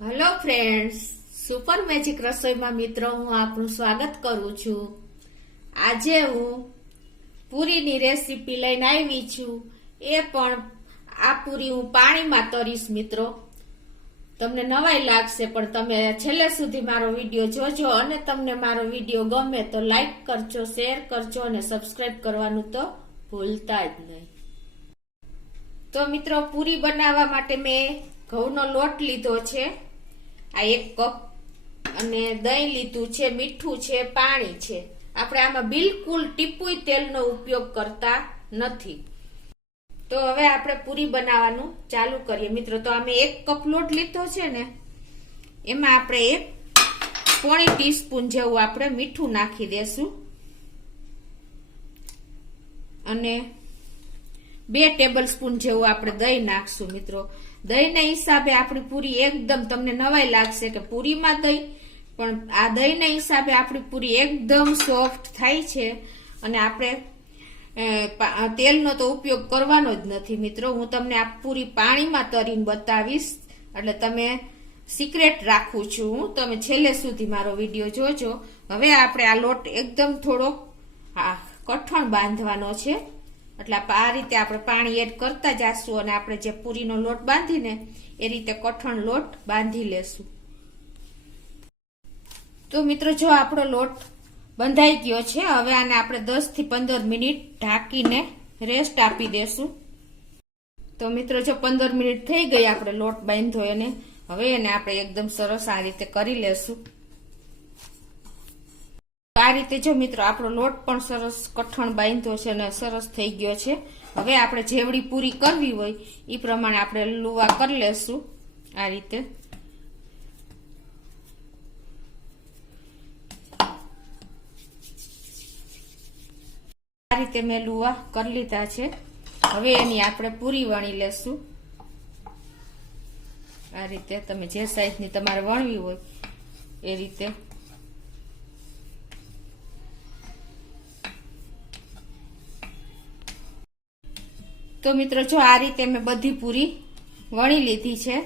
Hello friends, super magic રસોઈમાં મિત્રો હું આપનું સ્વાગત કરું છું। આજે હું પૂરીની રેસીપી લઈને આવી છું। એ પણ આ પૂરી હું પાણીમાં તરીશ મિત્રો। તમને નવાઈ લાગશે પણ તમે છેલ્લે સુધી મારો વિડીયો જોજો અને તમને મારો વિડીયો ગમે તો લાઈક કરજો, શેર કરજો અને સબસ્ક્રાઇબ કરવાનું તો ભૂલતા જ નહીં। તો મિત્રો પૂરી બનાવવા માટે મેં ઘઉંનો લોટ લીધો છે, આ 1 કપ, અને દહીં લીધું છે, મીઠું છે, પાણી છે। આપણે આમાં બિલકુલ ટીપુય તેલનો ઉપયોગ કરતા નથી। તો હવે આપણે પૂરી બનાવવાનું ચાલુ કરીએ મિત્રો। તો અમે 1 કપ લોટ લીધો છે ને, એમાં આપણે 1 ટીસ્પૂન જેવું આપણે મીઠું નાખી દેશું અને 2 ટેબલ સ્પૂન જેવું આપણે દહીં નાખશું મિત્રો। દહીંના હિસાબે આપણી પૂરી એકદમ, તમને નવાઈ લાગશે કે પૂરીમાં દહીં, પણ આ દહીંના હિસાબે આપણી પૂરી એકદમ સોફ્ટ થાય છે અને આપણે તેલનો તો ઉપયોગ કરવાનો જ નથી મિત્રો। હું તમને આ પૂરી પાણીમાં તરીને બતાવીશ, એટલે તમે સિક્રેટ રાખું છું હું, તમે છેલ્લે સુધી મારો વિડીયો જોજો। હવે આપણે આ લોટ એકદમ થોડો કઠણ બાંધવાનો છે, એટલે આ રીતે આપણે પાણી એડ કરતા જઈશું અને આપણે જે પૂરીનો લોટ બાંધીને એ રીતે કઠણ લોટ બાંધી લેશું। તો મિત્રો જો આપણો લોટ બંધાઈ ગયો છે, હવે આને આપણે 10 થી 15 મિનિટ ઢાંકીને રેસ્ટ આપી દેશું। તો મિત્રો જો 15 મિનિટ થઈ ગઈ આપણે લોટ બાંધ્યો એને, હવે એને આપણે એકદમ સરસ આ રીતે કરી લેશું। આ રીતે જો મિત્રો આપણો લોટ પણ સરસ કઠણ બાંધ્યો છે અને સરસ થઈ ગયો છે। હવે આપણે જેવડી પૂરી કરવી હોય એ પ્રમાણે આપણે લુવા કરી લેશું આ રીતે। આ રીતે મેં લુવા કરી લીધા છે। હવે એની આપણે પૂરી વણી લેશું આ રીતે, તમે જે સાઈઝની તમારે વણવી હોય એ રીતે। તો મિત્રો જો આ રીતે મેં બધી પૂરી વણી લીધી છે।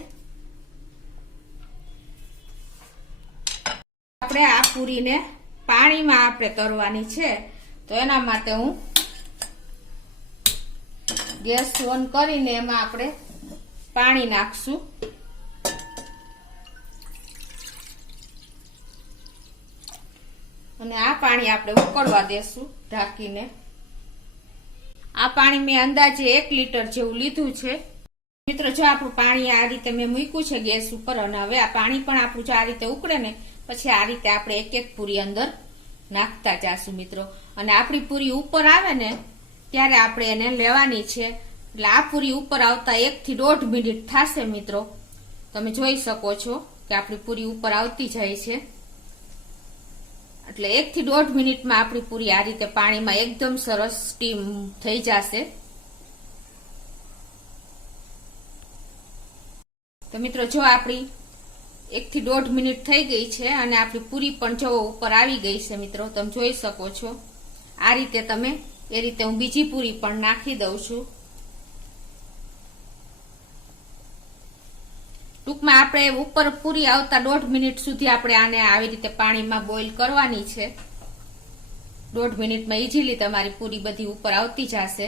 આપણે આ પૂરીને પાણીમાં આપણે તરવાની છે, તો એના માટે હું ગેસ ઓન કરીને એમાં આપણે પાણી નાખશું અને આ પાણી આપણે ઉકળવા દેશું ઢાંકીને। આ પાણી મેં અંદાજે 1 લીટર જેવું લીધું છે મિત્રો। જો આપણું પાણી આ રીતે મેં મૂક્યું છે ગેસ ઉપર, અને હવે આ પાણી પણ આપણું જો આ રીતે ઉકળે ને પછી આ રીતે આપણે એક એક પૂરી અંદર નાખતા જાશું મિત્રો। અને આપણી પૂરી ઉપર આવે ને ત્યારે આપણે એને લેવાની છે, એટલે આ પૂરી ઉપર આવતા 1 થી 1.5 મિનિટ થશે મિત્રો। તમે જોઈ શકો છો કે આપણી પૂરી ઉપર આવતી જાય છે, એટલે 1 થી 1.5 મિનિટમાં આપણી પૂરી આ રીતે પાણીમાં એકદમ સરસ સ્ટીમ થઈ જશે। તો મિત્રો જો આપણી 1 થી 1.5 મિનિટ થઈ ગઈ છે અને આપણી પૂરી પણ જો ઉપર આવી ગઈ છે મિત્રો, તમે જોઈ શકો છો આ રીતે। તમે એ રીતે હું બીજી પૂરી પણ નાખી દઉં છું। ટૂંકમાં આપણે ઉપર પૂરી આવતા 1.5 મિનિટ સુધી આપણે આને આવી રીતે પાણીમાં બોઇલ કરવાની છે। 1.5 મિનિટમાં ઇઝીલી તમારી પૂરી બધી ઉપર આવતી જશે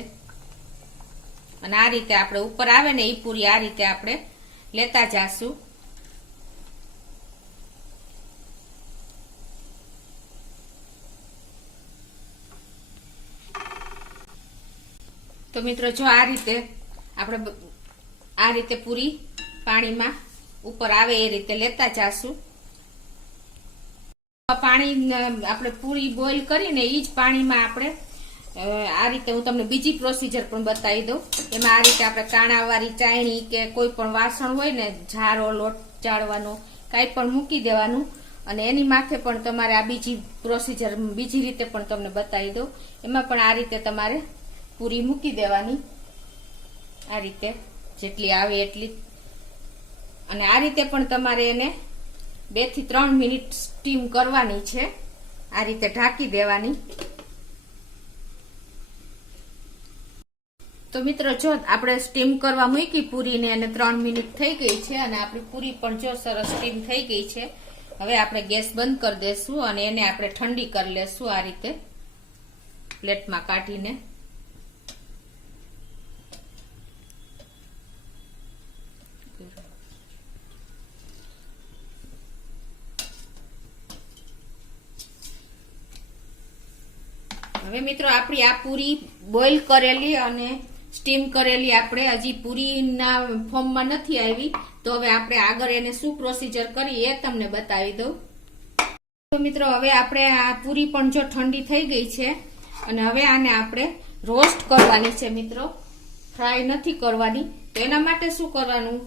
અને આ રીતે આપણે ઉપર આવે ને એ પૂરી આ રીતે આપણે લેતા જાશું। તો મિત્રો જો આ રીતે આપણે આ રીતે પૂરી પાણીમાં ઉપર આવે એ રીતે લેતા જાશું। પાણી આપણે પૂરી બોઇલ કરીને એ જ પાણીમાં આપણે આ રીતે, હું તમને બીજી પ્રોસીજર પણ બતાવી દઉં। એમાં આ રીતે આપણે કાણાવાળી ચાયણી કે કોઈ પણ વાસણ હોય ને, જારો લોટ ચાળવાનો કાંઈ પણ મૂકી દેવાનું, અને એની માથે પણ તમારે આ બીજી પ્રોસીજર બીજી રીતે પણ તમને બતાવી દઉં। એમાં પણ આ રીતે તમારે પૂરી મૂકી દેવાની આ રીતે, જેટલી આવે એટલી, અને આ રીતે પણ તમારે એને 2 થી 3 મિનિટ સ્ટીમ કરવાની છે, આ રીતે ઢાંકી દેવાની। તો મિત્રો જો આપણે સ્ટીમ કરવા મૂકી પૂરીને અને 3 મિનિટ થઈ ગઈ છે અને આપણી પૂરી પણ જો સરસ સ્ટીમ થઈ ગઈ છે. હવે આપણે ગેસ બંધ કરી દેશું અને એને આપણે ઠંડી કરી લેશું આ રીતે પ્લેટમાં કાઢીને. હવે મિત્રો આપણી આ પૂરી બોઇલ કરેલી અને સ્ટીમ કરેલી આપણે હજી પૂરીના ફોર્મમાં નથી આવી, તો હવે આપણે આગળ એને શું પ્રોસીજર કરી એ તમને બતાવી દઉં. તો મિત્રો હવે આપણે આ પૂરી પણ જો ઠંડી થઈ ગઈ છે અને હવે આને આપણે રોસ્ટ કરવાની છે મિત્રો, ફ્રાય નથી કરવાની. તો એના માટે શું કરવાનું,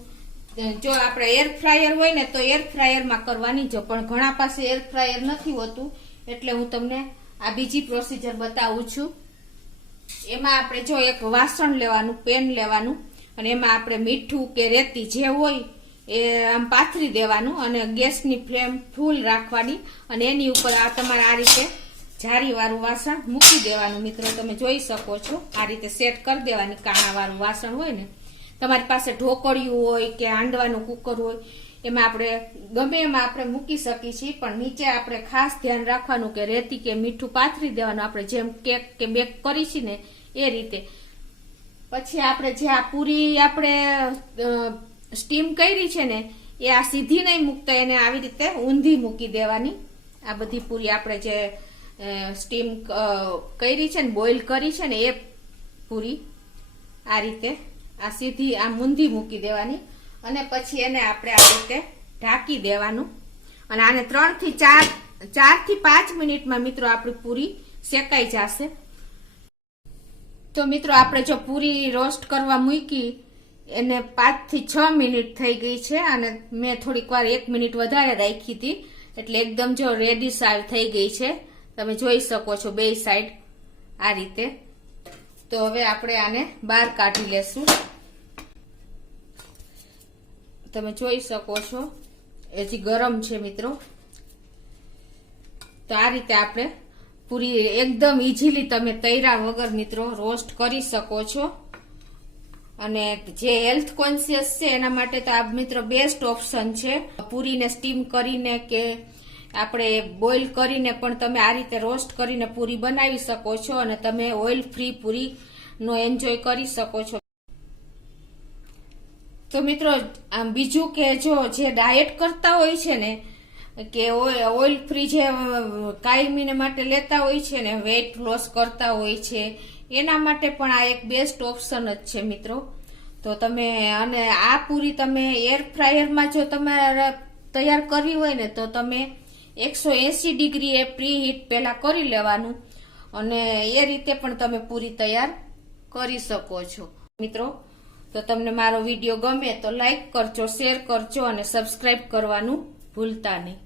જો આપણે એર ફ્રાયર હોય ને તો એર ફ્રાયરમાં કરવાની, જો પણ ઘણા પાસે એર ફ્રાયર નથી હોતું એટલે હું તમને આ બીજી પ્રોસીજર બતાવું છું. એમાં આપણે જો એક વાસણ લેવાનું, પેન લેવાનું અને એમાં આપણે મીઠું કે રેતી જે હોય એ આમ પાથરી દેવાનું અને ગેસની ફ્લેમ ફૂલ રાખવાની અને એની ઉપર આ તમારે આ રીતે જારીવાળું વાસણ મૂકી દેવાનું. મિત્રો તમે જોઈ શકો છો આ રીતે સેટ કરી દેવાની. કાણાવાળું વાસણ હોય ને, તમારી પાસે ઢોકળિયું હોય કે હાંડવાનું કુકર હોય, એમાં આપણે ગમે એમાં આપણે મૂકી શકીએ છીએ, પણ નીચે આપણે ખાસ ધ્યાન રાખવાનું કે રેતી કે મીઠું પાથરી દેવાનું, આપણે જેમ કેક કે બેક કરી છીએ ને એ રીતે. પછી આપણે જે આ પૂરી આપણે સ્ટીમ કરી છે ને એ આ સીધી નહીં મૂકતા, એને આવી રીતે ઊંધી મૂકી દેવાની. આ બધી પૂરી આપણે જે સ્ટીમ કરી છે ને, બોઇલ કરી છે ને એ પૂરી આ રીતે આ સીધી આમ ઊંધી મૂકી દેવાની અને પછી એને આપણે આ રીતે ઢાંકી દેવાનું અને આને 3 થી 5 મિનિટમાં મિત્રો આપણી પૂરી શેકાઈ જશે. તો મિત્રો આપણે જો પૂરી રોસ્ટ કરવા મૂકી એને 5 થી 6 મિનિટ થઈ ગઈ છે અને મેં થોડીક વાર 1 મિનિટ વધારે રાખી હતી એટલે એકદમ જો રેડી સાવ થઈ ગઈ છે. તમે જોઈ શકો છો બે સાઈડ આ રીતે. તો હવે આપણે આને બહાર કાઢી લેશું. તમે જોઈ શકો છો હજી ગરમ છે મિત્રો. તો આ રીતે આપણે પૂરી એકદમ ઈઝીલી તમે તૈયાર વગર મિત્રો રોસ્ટ કરી શકો છો. અને જે હેલ્થ કોન્શિયસ છે એના માટે તો આ મિત્રો બેસ્ટ ઓપ્શન છે. પૂરીને સ્ટીમ કરીને કે આપણે બોઇલ કરીને પણ તમે આ રીતે રોસ્ટ કરીને પૂરી બનાવી શકો છો અને તમે ઓઇલ ફ્રી પૂરી નો એન્જોય કરી શકો છો. તો મિત્રો આમ બીજું કે જો જે ડાયટ કરતા હોય છે ને કે ઓઇલ ફ્રી જે કાયમીને માટે લેતા હોય છે ને, વેઇટ લોસ કરતા હોય છે, એના માટે પણ આ એક બેસ્ટ ઓપ્શન જ છે મિત્રો. તો તમે અને આ પૂરી તમે એર ફ્રાયરમાં જો તમારે તૈયાર કરવી હોય ને તો તમે 180 ડિગ્રીએ પ્રી હીટ પહેલા કરી લેવાનું અને એ રીતે પણ તમે પૂરી તૈયાર કરી શકો છો મિત્રો. તો તમને મારો વિડીયો ગમે તો લાઈક કરજો, શેર કરજો અને સબસ્ક્રાઇબ કરવાનું ભૂલતા નહીં.